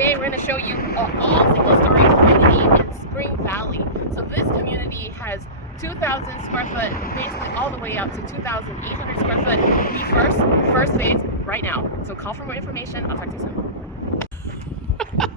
Today we're going to show you all single-story community in Spring Valley. So this community has 2,000 square foot, basically all the way up to 2,800 square foot. The first phase right now. So call for more information. I'll talk to you soon.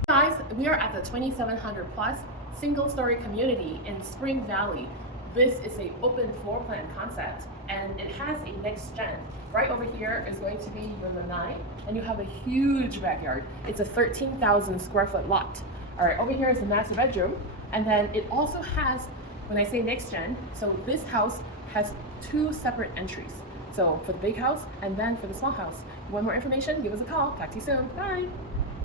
Guys, we are at the 2,700 plus single-story community in Spring Valley. This is an open floor plan concept, and it has a next gen. Right over here is going to be your lanai, and you have a huge backyard. It's a 13,000 square foot lot. All right, over here is the master bedroom, and then it also has, when I say next gen, so this house has two separate entries. So for the big house and then for the small house. You want more information? Give us a call. Talk to you soon. Bye.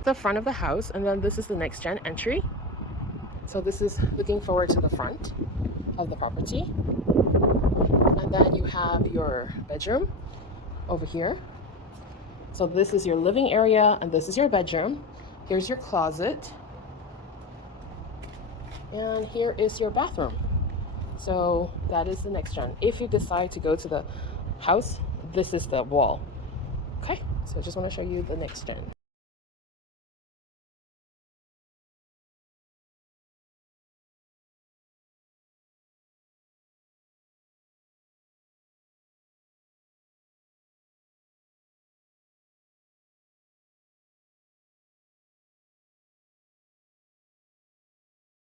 The front of the house, and then this is the next gen entry. So this is looking forward to the front of the property. And then you have your bedroom over here. So this is your living area and this is your bedroom. Here's your closet. And here is your bathroom. So that is the next gen. If you decide to go to the house, this is the wall. Okay, so I just want to show you the next gen.